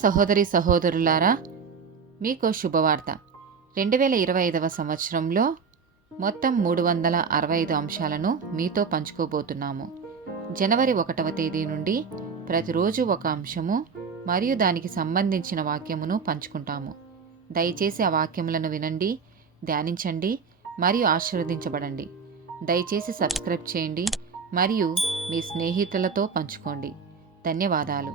సహోదరి సహోదరులారా, మీకు శుభవార్త. 2025 సంవత్సరంలో మొత్తం 365 అంశాలను మీతో పంచుకోబోతున్నాము. జనవరి 1వ తేదీ నుండి ప్రతిరోజు ఒక అంశము మరియు దానికి సంబంధించిన వాక్యమును పంచుకుంటాము. దయచేసి ఆ వాక్యములను వినండి, ధ్యానించండి మరియు ఆశీర్వదించబడండి. దయచేసి సబ్స్క్రైబ్ చేయండి మరియు మీ స్నేహితులతో పంచుకోండి. ధన్యవాదాలు.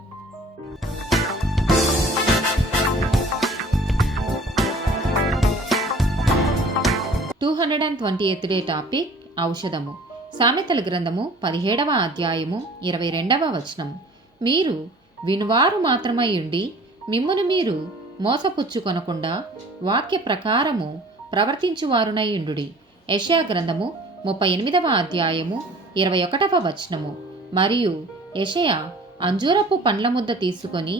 228th day topic ఔషధము. సామెతల గ్రంథము 17వ అధ్యాయము 22వ వచనం. మీరు వినువారు మాత్రమై ఉండి మిమ్మును మీరు మోసపుచ్చుకొనకుండా వాక్య ప్రకారము ప్రవర్తించువారునై ఉండుడి. యెషయా గ్రంథము 38వ అధ్యాయము 21వ వచనము. మరియు యెషయా అంజూరపు పండ్ల ముద్ద తీసుకొని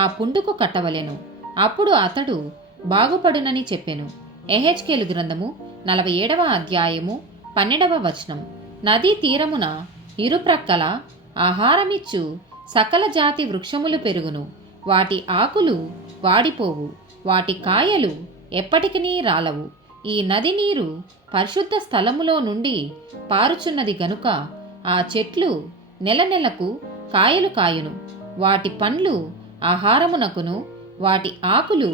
ఆ పుండుకు కట్టవలెను, అప్పుడు అతడు బాగుపడునని చెప్పెను. యెహెజ్కేలు గ్రంథము 47వ అధ్యాయము 12వ వచనం. నదీ తీరమున ఇరుప్రక్కల ఆహారమిచ్చు సకల జాతి వృక్షములు పెరుగును, వాటి ఆకులు వాడిపోవు, వాటి కాయలు ఎప్పటికీ రాలవు. ఈ నది నీరు పరిశుద్ధ స్థలములో నుండి పారుచున్నది గనుక ఆ చెట్లు నెల నెలకు కాయలు కాయును, వాటి పండ్లు ఆహారమునకును వాటి ఆకులు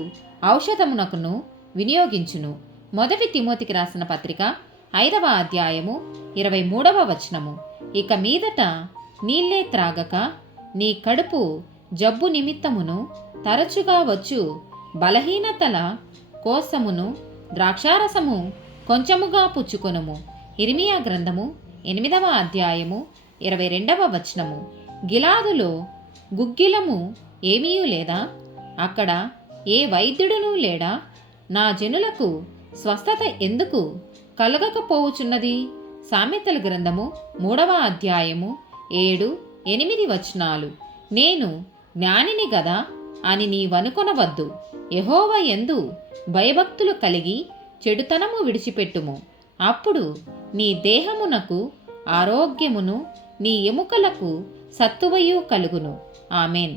ఔషధమునకును వినియోగించును. 1 తిమోతికి రాసిన పత్రిక 5వ అధ్యాయము 23వ వచనము. ఇక మీదట నీళ్లే త్రాగక నీ కడుపు జబ్బు నిమిత్తమును తరచుగా వచ్చు బలహీనతల కోసమును ద్రాక్షారసము కొంచెముగా పుచ్చుకొనుము. ఇర్మియా గ్రంథము 8వ అధ్యాయము 22వ వచనము. గిలాదులో గుగ్గిలము ఏమీయూ లేదా? అక్కడ ఏ వైద్యుడునూ లేడా? నా జనులకు స్వస్థత ఎందుకు కలగకపోవుచున్నది? సామెతల గ్రంథము 3వ అధ్యాయము 7-8 వచనాలు. నేను జ్ఞానిని గదా అని నీవనుకొనవద్దు. యెహోవా యందు భయభక్తులు కలిగి చెడుతనము విడిచిపెట్టుము, అప్పుడు నీ దేహమునకు ఆరోగ్యమును నీ ఎముకలకు సత్తువయు కలుగును. ఆమేన్.